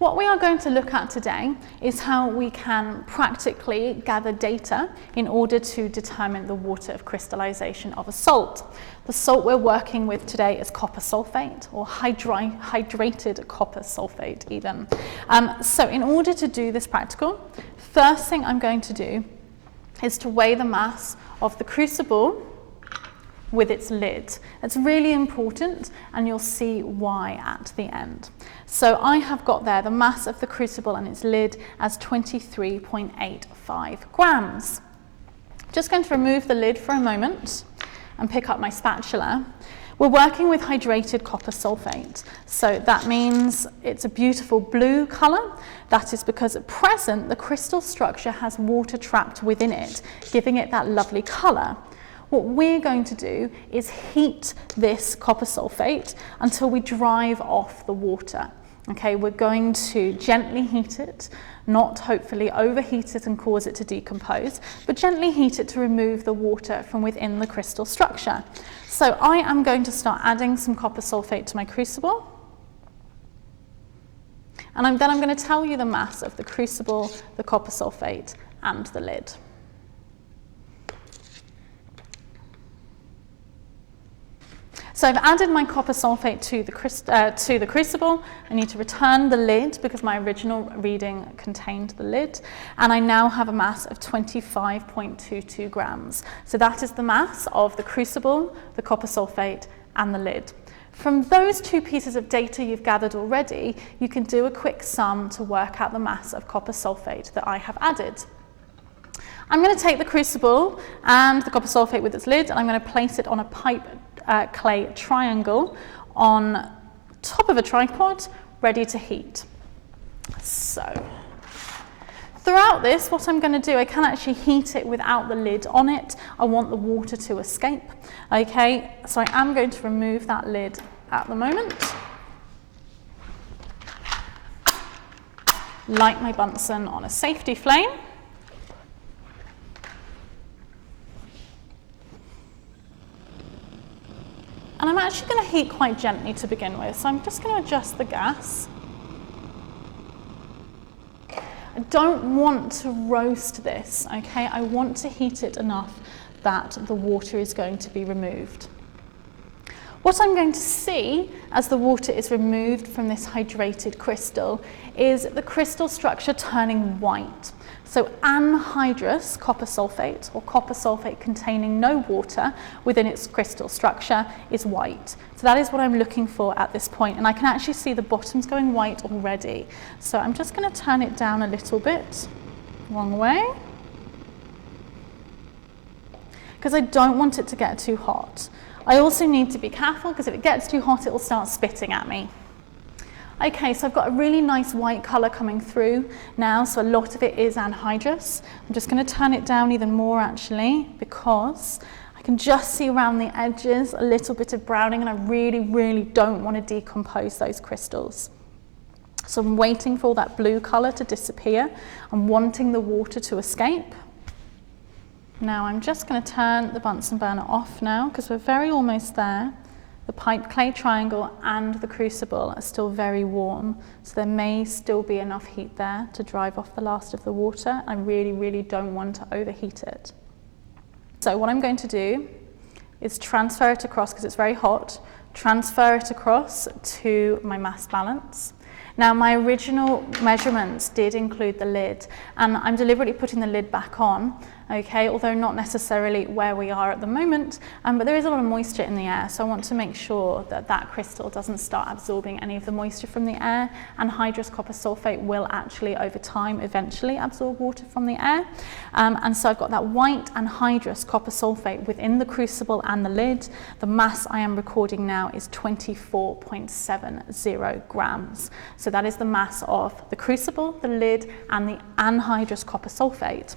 What we are going to look at today is how we can practically gather data in order to determine the water of crystallization of a salt. The salt we're working with today is copper sulfate, or hydrated copper sulfate even. So in order to do this practical, first thing I'm going to do is to weigh the mass of the crucible with its lid. It's really important, and you'll see why at the end. So I have got there the mass of the crucible and its lid as 23.85 grams. Just going to remove the lid for a moment and pick up my spatula. We're working with hydrated copper sulfate, so that means it's a beautiful blue colour. That is because at present the crystal structure has water trapped within it, giving it that lovely colour. What we're going to do is heat this copper sulfate until we drive off the water. Okay, we're going to gently heat it, not hopefully overheat it and cause it to decompose, but gently heat it to remove the water from within the crystal structure. So I am going to start adding some copper sulfate to my crucible. And then I'm going to tell you the mass of the crucible, the copper sulfate, and the lid. So I've added my copper sulfate to the crucible. I need to return the lid because my original reading contained the lid. And I now have a mass of 25.22 grams. So that is the mass of the crucible, the copper sulfate, and the lid. From those two pieces of data you've gathered already, you can do a quick sum to work out the mass of copper sulfate that I have added. I'm going to take the crucible and the copper sulfate with its lid, and I'm going to place it on a pipe clay triangle on top of a tripod, ready to heat. So throughout this, what I'm going to do, I can actually heat it without the lid on it. I want the water to escape. Okay, so I am going to remove that lid at the moment. Light my Bunsen on a safety flame. And I'm actually going to heat quite gently to begin with, so I'm just going to adjust the gas. I don't want to roast this, okay? I want to heat it enough that the water is going to be removed. What I'm going to see as the water is removed from this hydrated crystal is the crystal structure turning white. So anhydrous copper sulfate, or copper sulfate containing no water within its crystal structure, is white. So that is what I'm looking for at this point, and I can actually see the bottoms going white already. So I'm just going to turn it down a little bit, wrong way, because I don't want it to get too hot. I also need to be careful because if it gets too hot, it will start spitting at me. Okay, so I've got a really nice white colour coming through now, so a lot of it is anhydrous. I'm just going to turn it down even more actually, because I can just see around the edges a little bit of browning, and I really, really don't want to decompose those crystals. So I'm waiting for all that blue colour to disappear. I'm wanting the water to escape. Now I'm just going to turn the Bunsen burner off now because we're very almost there. The pipe clay triangle and the crucible are still very warm, so there may still be enough heat there to drive off the last of the water. I really, really don't want to overheat it. So what I'm going to do is transfer it across, because it's very hot, transfer it across to my mass balance. Now my original measurements did include the lid, and I'm deliberately putting the lid back on, okay, although not necessarily where we are at the moment, but there is a lot of moisture in the air, so I want to make sure that that crystal doesn't start absorbing any of the moisture from the air. Anhydrous copper sulfate will actually over time eventually absorb water from the air, and so I've got that white anhydrous copper sulfate within the crucible and the lid. The mass I am recording now is 24.70 grams. So that is the mass of the crucible, the lid, and the anhydrous copper sulfate.